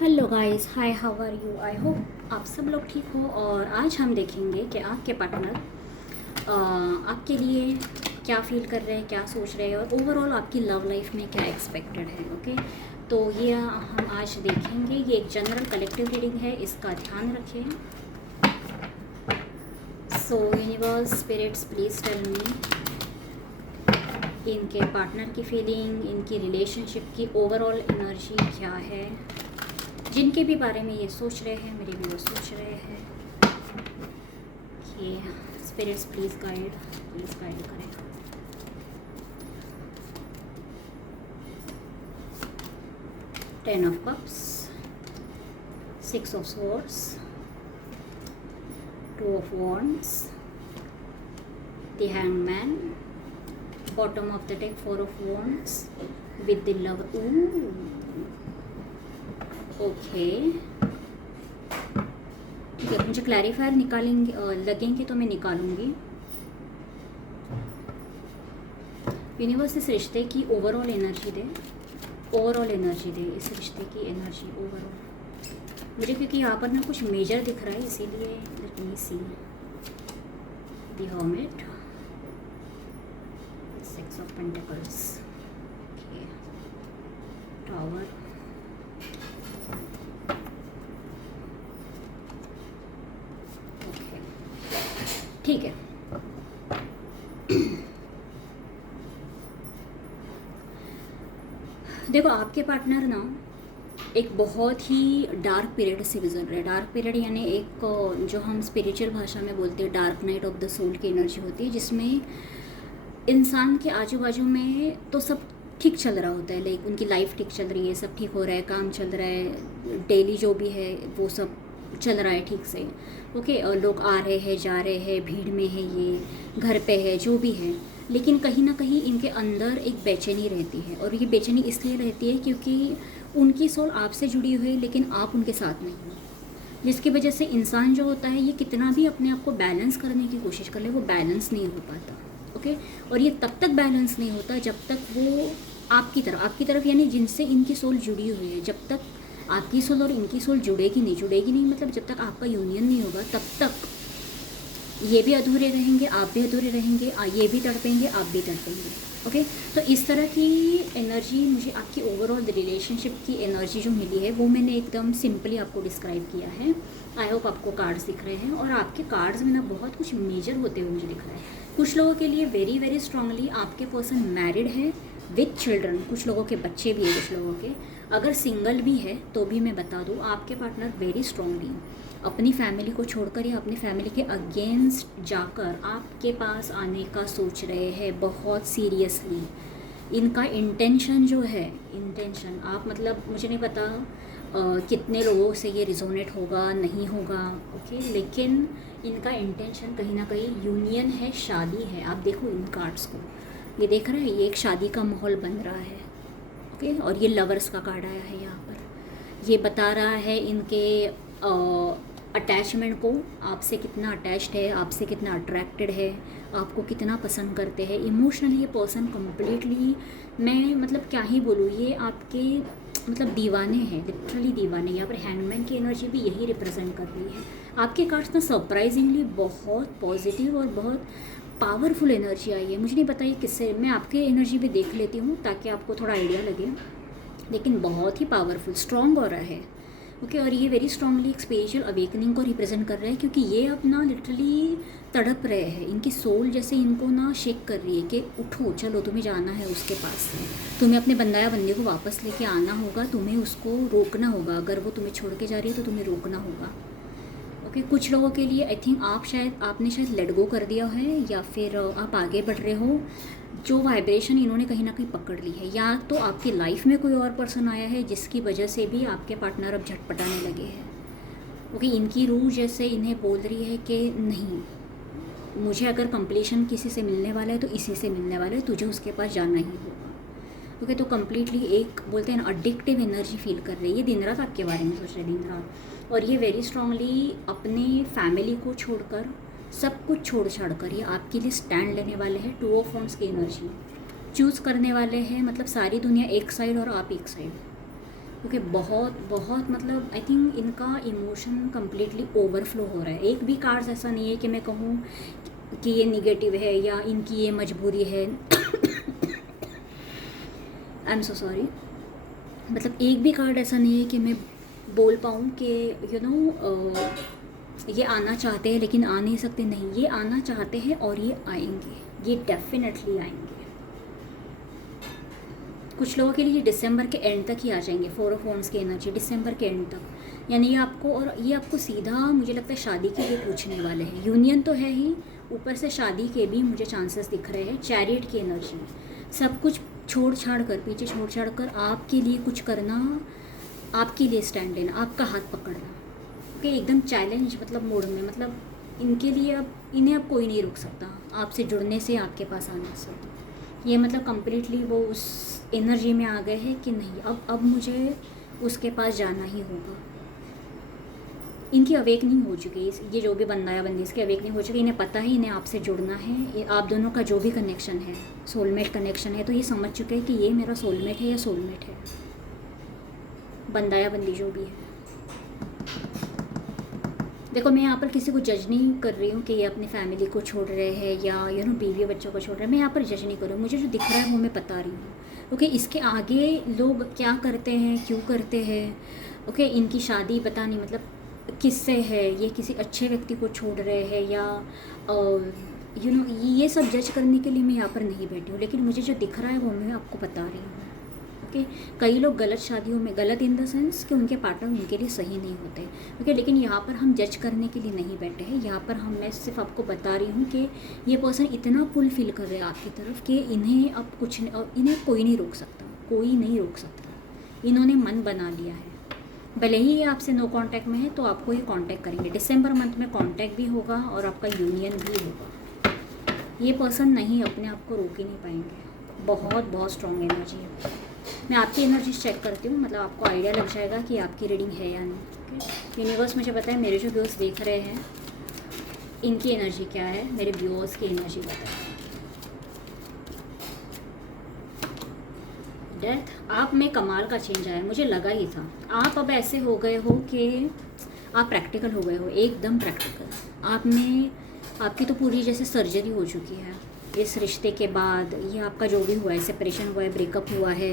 Hello guys, hi, how are you. I hope आप सब लोग ठीक हो। और आज हम देखेंगे कि आपके पार्टनर आपके लिए क्या फील कर रहे हैं, क्या सोच रहे हैं और ओवरऑल आपकी लव लाइफ में क्या एक्सपेक्टेड है। ओके, तो ये हम आज देखेंगे। ये एक जनरल कलेक्टिव रीडिंग है, इसका ध्यान रखें। So universe, spirits, please tell me इनके पार्टनर की फीलिंग, इनकी रिलेशनशिप की ओवरऑल एनर्जी क्या है। जिनके भी बारे में ये सोच रहे हैं, मेरे भी वो सोच रहे हैं कि स्पिरिट्स प्लीज़ गाइड करें। Ten of cups, six of swords, two of wands, the hangman, bottom of the deck, four of wands with the lover. Okay, ठीक है। मुझे क्लैरिफायर निकालेंगे लगेंगे तो मैं निकालूंगी। यूनिवर्स इस रिश्ते की ओवरऑल एनर्जी दे, इस रिश्ते की एनर्जी ओवरऑल मुझे, क्योंकि यहाँ पर ना कुछ मेजर दिख रहा है, इसीलिए let me see. The hermit, six of pentacles, tower, ठीक है। देखो, आपके पार्टनर ना एक बहुत ही डार्क पीरियड से गुजर रहे हैं। डार्क पीरियड यानी एक जो हम स्पिरिचुअल भाषा में बोलते हैं dark night of the soul की एनर्जी होती है, जिसमें इंसान के आजू बाजू में तो सब ठीक चल रहा होता है। लाइक उनकी लाइफ ठीक चल रही है, सब ठीक हो रहा है, काम चल रहा है, डेली जो भी है वो सब चल रहा है ठीक से। ओके, और लोग आ रहे हैं, जा रहे हैं, भीड़ में है, ये घर पे है, जो भी है। लेकिन कहीं ना कहीं इनके अंदर एक बेचैनी रहती है, और ये बेचैनी इसलिए रहती है क्योंकि उनकी सोल आपसे जुड़ी हुई है लेकिन आप उनके साथ नहीं हो, जिसकी वजह से इंसान जो होता है ये कितना भी अपने आप को बैलेंस करने की कोशिश कर ले, वो बैलेंस नहीं हो पाता। ओके, और ये तब तक बैलेंस नहीं होता जब तक वो आपकी तरफ यानी जिनसे इनकी सोल जुड़ी हुई है, जब तक आपकी सोल और इनकी सोल जुड़ेगी नहीं, मतलब जब तक आपका यूनियन नहीं होगा तब तक ये भी अधूरे रहेंगे, आप भी अधूरे रहेंगे, ये भी तड़पेंगे, आप भी तड़पेंगे। ओके, तो इस तरह की एनर्जी मुझे आपकी ओवरऑल रिलेशनशिप की एनर्जी जो मिली है वो मैंने एकदम सिंपली आपको डिस्क्राइब किया है। आई होप आपको कार्ड्स दिख रहे हैं, और आपके कार्ड्स में ना बहुत कुछ मेजर होते हुए मुझे दिख रहा है। कुछ लोगों के लिए वेरी वेरी स्ट्रांगली आपके पर्सन मैरिड है विथ चिल्ड्रन, कुछ लोगों के बच्चे भी है, कुछ लोगों के अगर सिंगल भी है तो भी मैं बता दूँ आपके पार्टनर वेरी स्ट्रांगली अपनी फैमिली को छोड़कर या अपनी फैमिली के अगेंस्ट जाकर आपके पास आने का सोच रहे हैं बहुत सीरियसली। इनका इंटेंशन जो है, इंटेंशन आप मतलब मुझे नहीं पता कितने लोगों से ये रिजोनेट होगा नहीं होगा। ओके, लेकिन इनका इंटेंशन कहीं ना कहीं यूनियन है, शादी है। आप देखो इन कार्ड्स को, ये देख रहे हैं, ये एक शादी का माहौल बन रहा है। ओके, और ये लवर्स का कार्ड आया है यहाँ पर। ये बता रहा है इनके अटैचमेंट को, आपसे कितना अटैच्ड है, आपसे कितना अट्रैक्टेड है, आपको कितना पसंद करते हैं इमोशनली। ये पर्सन कम्प्लीटली, मैं मतलब क्या ही बोलूँ, ये आपके मतलब दीवाने हैं, लिटरली दीवाने। यहाँ पर हैंगमैन की एनर्जी भी यही रिप्रेजेंट कर रही है। आपके कार्ड्स ना सरप्राइजिंगली बहुत पॉजिटिव और बहुत पावरफुल एनर्जी आई है। मुझे नहीं पता ये किससे, मैं आपकी एनर्जी भी देख लेती हूँ ताकि आपको थोड़ा आइडिया लगे, लेकिन बहुत ही पावरफुल स्ट्रॉन्ग हो रहा है। ओके, और ये वेरी स्ट्रांगली एक स्पिरिचुअल अवेकनिंग को रिप्रेजेंट कर रहे हैं, क्योंकि ये अपना लिटरली तड़प रहे हैं। इनकी सोल जैसे इनको ना शेक कर रही है कि उठो, चलो तुम्हें जाना है उसके पास, तुम्हें अपने बंदा या बंदे को वापस लेके आना होगा, तुम्हें उसको रोकना होगा। अगर वो तुम्हें छोड़ के जा रही है तो तुम्हें रोकना होगा। ओके, कुछ लोगों के लिए आई थिंक आपने शायद लेट गो कर दिया है, या फिर आप आगे बढ़ रहे हो। जो वाइब्रेशन इन्होंने कहीं ना कहीं पकड़ ली है, या तो आपकी लाइफ में कोई और पर्सन आया है जिसकी वजह से भी आपके पार्टनर अब झटपटाने लगे हैं। ओके, इनकी रूह जैसे इन्हें बोल रही है कि नहीं, मुझे अगर कंप्लीशन किसी से मिलने वाला है तो इसी से मिलने वाला है, तुझे उसके पास जाना ही होगा। ओके, तो कम्प्लीटली एक बोलते हैं ना अडिक्टिव एनर्जी फील कर रही है, दिन रात आपके बारे में सोच रहे हैं, दिन रात। और ये वेरी स्ट्रांगली अपने फैमिली को छोड़कर, सब कुछ छोड़ छाड़ कर ये आपके लिए स्टैंड लेने वाले हैं। टू ऑफ वॉन्ड्स की एनर्जी चूज़ करने वाले हैं, मतलब सारी दुनिया एक साइड और आप एक साइड। क्योंकि बहुत बहुत मतलब आई थिंक इनका इमोशन कम्प्लीटली ओवरफ्लो हो रहा है। एक भी कार्ड्स ऐसा नहीं है कि मैं कहूँ कि ये निगेटिव है या इनकी ये मजबूरी है। I am so sorry. मतलब एक भी कार्ड ऐसा नहीं है कि मैं बोल पाऊँ कि यू नो ये आना चाहते हैं लेकिन आ नहीं सकते। नहीं, ये आना चाहते हैं और ये आएंगे, ये डेफिनेटली आएंगे। कुछ लोगों के लिए दिसंबर के एंड तक ही आ जाएंगे। 4 ऑफ वॉन्ड्स की एनर्जी दिसंबर के एंड तक, यानी ये आपको, और ये आपको सीधा मुझे लगता है शादी के लिए पूछने वाले हैं। यूनियन तो है ही, ऊपर से शादी के भी मुझे चांसेस दिख रहे हैं। चैरियट की एनर्जी, सब कुछ छोड़ छाड़ कर, पीछे छोड़ छाड़ कर आपके लिए कुछ करना, आपके लिए स्टैंड लेना, आपका हाथ पकड़ना। ओके, एकदम चैलेंज मतलब मोड में, मतलब इनके लिए अब इन्हें अब कोई नहीं रोक सकता आपसे जुड़ने से, आपके पास आने से। ये मतलब कम्प्लीटली वो उस एनर्जी में आ गए हैं कि नहीं, अब मुझे उसके पास जाना ही होगा। इनकी अवेकनिंग हो चुकी है, ये जो भी बंदा या बंदी, इसकी अवेकनिंग हो चुकी है। इन्हें पता है इन्हें आपसे जुड़ना है। ये आप दोनों का जो भी कनेक्शन है, सोलमेट कनेक्शन है, तो ये समझ चुके हैं कि ये मेरा सोलमेट है या सोलमेट है, बंदा या बंदी जो भी है। देखो, मैं यहाँ पर किसी को जज नहीं कर रही हूँ कि ये अपनी फैमिली को छोड़ रहे हैं या यू नो बीवी बच्चों को छोड़ रहे हैं। मैं यहाँ पर जज नहीं कर रही हूँ, मुझे जो दिख रहा है वो मैं बता रही हूँ। ओके, इसके आगे लोग क्या करते हैं, क्यों करते हैं, ओके, इनकी शादी पता नहीं मतलब किससे है, ये किसी अच्छे व्यक्ति को छोड़ रहे हैं या यू नो, ये सब जज करने के लिए मैं यहाँ पर नहीं बैठी हूँ। लेकिन मुझे जो दिख रहा है वो मैं आपको बता रही हूँ। ओके, कई लोग गलत शादियों में, गलत इन द सेंस कि उनके पार्टनर उनके लिए सही नहीं होते। ओके, लेकिन यहाँ पर हम जज करने के लिए नहीं बैठे हैं। यहाँ पर मैं सिर्फ आपको बता रही हूँ कि ये पर्सन इतना पुल फील कर रहे हैं आपकी तरफ कि इन्हें अब कुछ, इन्हें कोई नहीं रोक सकता, कोई नहीं रोक सकता। इन्होंने मन बना लिया है। भले ही ये आपसे नो कांटेक्ट में है तो आपको ये कांटेक्ट करेंगे। दिसंबर मंथ में कांटेक्ट भी होगा और आपका यूनियन भी होगा। ये पर्सन नहीं, अपने आप को रोक ही नहीं पाएंगे। बहुत बहुत स्ट्रॉन्ग एनर्जी है। मैं आपकी एनर्जीज चेक करती हूँ, मतलब आपको आइडिया लग जाएगा कि आपकी रीडिंग है या नहीं। ओके, यूनिवर्स मुझे बताए मेरे जो व्यूअर्स देख रहे हैं इनकी एनर्जी क्या है, मेरे व्यूअर्स की एनर्जी बताए। डेथ, आप में कमाल का चेंज आया, मुझे लगा ही था। आप अब ऐसे हो गए हो कि आप प्रैक्टिकल हो गए हो, एकदम प्रैक्टिकल। आप में, आपकी तो पूरी जैसे सर्जरी हो चुकी है इस रिश्ते के बाद। ये आपका जो भी हुआ है, सेपरेशन हुआ है, ब्रेकअप हुआ है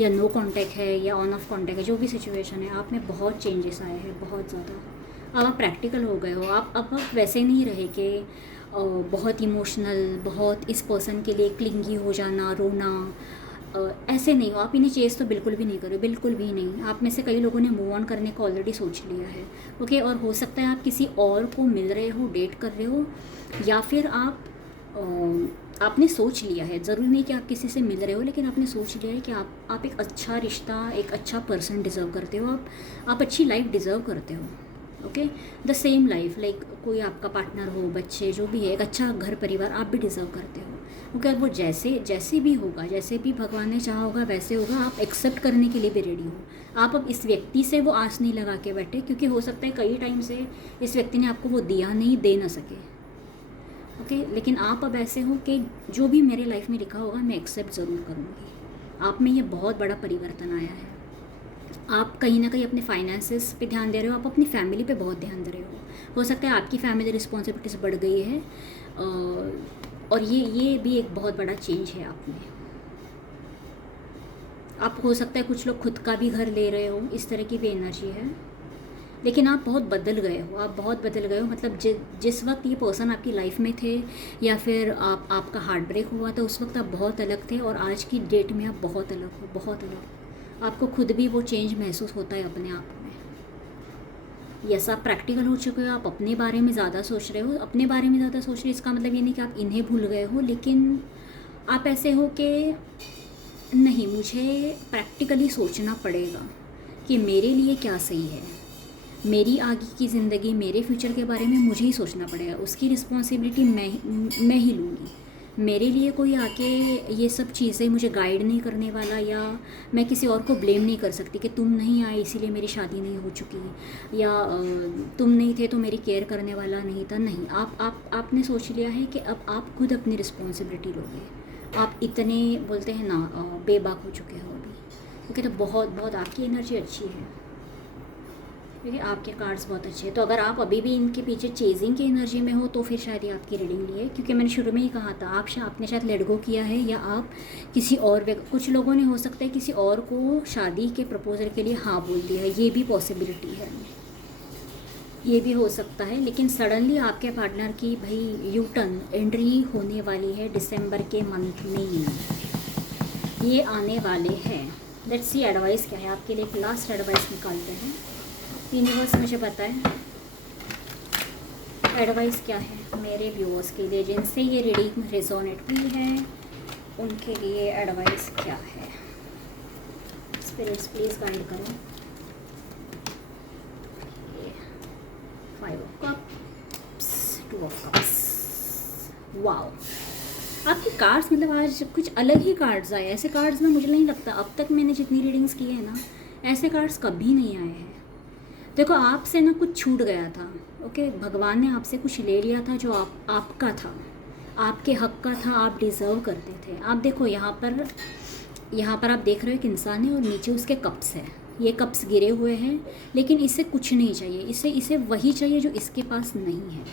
या नो कांटेक्ट है या ऑन ऑफ कांटेक्ट है, जो भी सिचुएशन है, आप में बहुत चेंजेस आए हैं, बहुत ज़्यादा। अब आप प्रैक्टिकल हो गए हो। अब वैसे नहीं रहे कि बहुत इमोशनल, बहुत इस पर्सन के लिए क्लिंगी हो जाना, रोना, ऐसे नहीं हो। आप इन्हें चेज़ तो बिल्कुल भी नहीं करो, बिल्कुल भी नहीं। आप में से कई लोगों ने मूव ऑन करने को ऑलरेडी सोच लिया है। ओके, और हो सकता है आप किसी और को मिल रहे हो, डेट कर रहे हो, या फिर आपने सोच लिया है। ज़रूरी नहीं कि आप किसी से मिल रहे हो, लेकिन आपने सोच लिया है कि आप एक अच्छा रिश्ता, एक अच्छा पर्सन डिज़र्व करते हो। आप अच्छी लाइफ डिज़र्व करते हो। Okay, the same life, like कोई आपका पार्टनर हो, बच्चे, जो भी है, एक अच्छा घर परिवार आप भी डिज़र्व करते हो। ओके, और वो जैसे भी होगा, जैसे भी भगवान ने चाहा होगा वैसे होगा। आप एक्सेप्ट करने के लिए भी रेडी हो। आप अब इस व्यक्ति से वो आस नहीं लगा के बैठे, क्योंकि हो सकता है कई टाइम से इस व्यक्ति ने आपको वो दिया नहीं, दे ना सके। ओके, लेकिन आप अब ऐसे हो कि जो भी मेरे लाइफ में लिखा होगा मैं एक्सेप्ट ज़रूर करूँगी। आप में ये बहुत बड़ा परिवर्तन आया है। आप कहीं ना कहीं अपने फाइनेंसेस पे ध्यान दे रहे हो, आप अपनी फैमिली पे बहुत ध्यान दे रहे हो सकता है आपकी फैमिली रिस्पॉन्सिबिलिटीज़ बढ़ गई है, और ये भी एक बहुत बड़ा चेंज है आप में। आप हो सकता है कुछ लोग खुद का भी घर ले रहे हो, इस तरह की भी एनर्जी है। लेकिन आप बहुत बदल गए हो, आप बहुत बदल गए हो। मतलब जिस वक्त ये पर्सन आपकी लाइफ में थे या फिर आपका हार्ट ब्रेक हुआ था, उस वक्त आप बहुत अलग थे, और आज की डेट में आप बहुत अलग हो, बहुत अलग। आपको खुद भी वो चेंज महसूस होता है अपने आप में। यस, आप प्रैक्टिकल हो चुके हो, आप अपने बारे में ज़्यादा सोच रहे हो। अपने बारे में ज़्यादा सोच रहे हो इसका मतलब ये नहीं कि आप इन्हें भूल गए हो, लेकिन आप ऐसे हो कि नहीं, मुझे प्रैक्टिकली सोचना पड़ेगा कि मेरे लिए क्या सही है, मेरी आगे की ज़िंदगी, मेरे फ्यूचर के बारे में मुझे ही सोचना पड़ेगा। उसकी रिस्पॉन्सिबिलिटी मैं ही लूँगी। मेरे लिए कोई आके ये सब चीज़ें मुझे गाइड नहीं करने वाला, या मैं किसी और को ब्लेम नहीं कर सकती कि तुम नहीं आए इसीलिए मेरी शादी नहीं हो चुकी, या तुम नहीं थे तो मेरी केयर करने वाला नहीं था। नहीं, आपने सोच लिया है कि अब आप खुद अपनी रिस्पॉन्सिबिलिटी लोगे। आप इतने बोलते हैं ना बेबाक हो चुके हो अभी, ओके, तो बहुत बहुत आपकी एनर्जी अच्छी है, ठीक है, आपके कार्ड्स बहुत अच्छे हैं। तो अगर आप अभी भी इनके पीछे चेजिंग की एनर्जी में हो तो फिर शायद ये आपकी रीडिंग ली है, क्योंकि मैंने शुरू में ही कहा था आपने शायद लेट गो किया है, या आप किसी और कुछ लोगों ने हो सकता है किसी और को शादी के प्रपोजल के लिए हाँ बोल दिया है, ये भी पॉसिबिलिटी है, ये भी हो सकता है। लेकिन सडनली आपके पार्टनर की भाई यू टर्न एंट्री होने वाली है दिसंबर के मंथ में, ये आने वाले हैं। लेट्स सी एडवाइस क्या है आपके लिए, एक लास्ट एडवाइस निकालते हैं। यूनिवर्स मुझे पता है एडवाइस क्या है मेरे व्यूअर्स के लिए, जिनसे ये रीडिंग रेजोनेट हुई है उनके लिए एडवाइस क्या है। स्पिरिट्स प्लीज गाइड करो। 5 of cups, 2 of cups, wow, आपके कार्ड्स मतलब आज कुछ अलग ही कार्ड्स आए। ऐसे कार्ड्स ना मुझे नहीं लगता अब तक मैंने जितनी रीडिंग्स की है ना, ऐसे कार्ड्स कभी नहीं आए हैं। देखो आपसे ना कुछ छूट गया था, ओके, भगवान ने आपसे कुछ ले लिया था जो आपका था, आपके हक का था, आप डिज़र्व करते थे। आप देखो यहाँ पर आप देख रहे हो एक इंसान है और नीचे उसके कप्स है, ये कप्स गिरे हुए हैं, लेकिन इसे कुछ नहीं चाहिए, इसे वही चाहिए जो इसके पास नहीं है,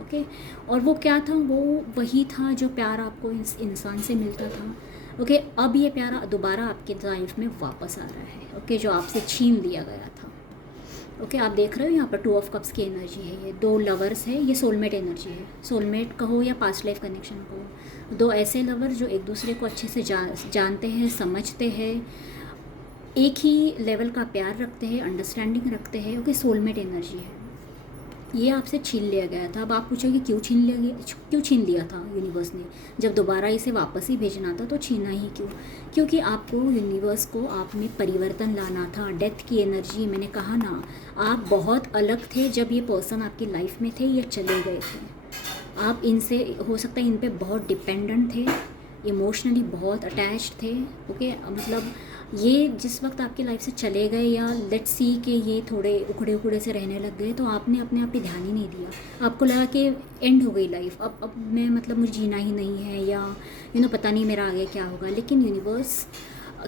ओके। और वो क्या था, वो वही था जो प्यार आपको इस इंसान से मिलता था, ओके। अब ये प्यार दोबारा आपके लाइफ में वापस आ रहा है, ओके, जो आपसे छीन लिया गया था, ओके। आप देख रहे हो यहाँ पर 2 ऑफ कप्स की एनर्जी है, ये 2 लवर्स है, ये सोलमेट एनर्जी है, सोलमेट कहो या पास्ट लाइफ कनेक्शन कहो, 2 ऐसे लवर जो एक दूसरे को अच्छे से जानते हैं, समझते हैं, एक ही लेवल का प्यार रखते हैं, अंडरस्टैंडिंग रखते हैं, ओके, सोलमेट एनर्जी है। ये आपसे छीन लिया गया था। अब आप पूछोगे क्यों छीन लिया था यूनिवर्स ने, जब दोबारा इसे वापस ही भेजना था तो छीना ही क्यों? क्योंकि आपको यूनिवर्स को आप में परिवर्तन लाना था। डेथ की एनर्जी, मैंने कहा ना, आप बहुत अलग थे जब ये पर्सन आपकी लाइफ में थे, ये चले गए थे। आप इनसे हो सकता है इन पे बहुत डिपेंडेंट थे, इमोशनली बहुत अटैच्ड थे, ओके। मतलब ये जिस वक्त आपकी लाइफ से चले गए, या लेट्स सी कि ये थोड़े उखड़े से रहने लग गए, तो आपने अपने आप पे ध्यान ही नहीं दिया। आपको लगा कि एंड हो गई लाइफ, अब मैं मतलब मुझे जीना ही नहीं है, या पता नहीं मेरा आगे क्या होगा। लेकिन यूनिवर्स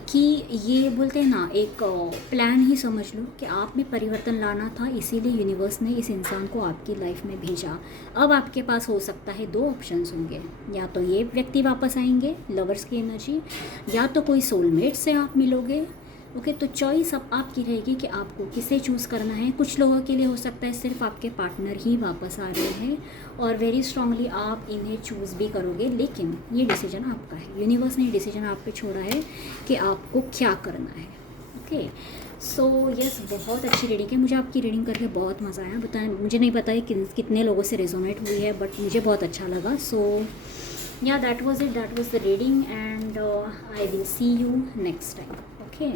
की ये बोलते हैं ना, एक प्लान ही समझ लो कि आप में परिवर्तन लाना था, इसीलिए यूनिवर्स ने इस इंसान को आपकी लाइफ में भेजा। अब आपके पास हो सकता है 2 ऑप्शंस होंगे, या तो ये व्यक्ति वापस आएंगे, लवर्स की एनर्जी, या तो कोई सोलमेट से आप मिलोगे, ओके। तो चॉइस अब आपकी रहेगी कि आपको किसे चूज़ करना है। कुछ लोगों के लिए हो सकता है सिर्फ आपके पार्टनर ही वापस आ रहे हैं, और वेरी स्ट्रांगली आप इन्हें चूज़ भी करोगे, लेकिन ये डिसीजन आपका है। यूनिवर्स ने डिसीजन आप पे छोड़ा है कि आपको क्या करना है, ओके। सो यस, बहुत अच्छी रीडिंग है, मुझे आपकी रीडिंग करके बहुत मज़ा आया। बताएं, मुझे नहीं पता है कितने लोगों से रेजोनेट हुई है, बट मुझे बहुत अच्छा लगा। सो या that was it, that was the reading, and I will see you next time, okay.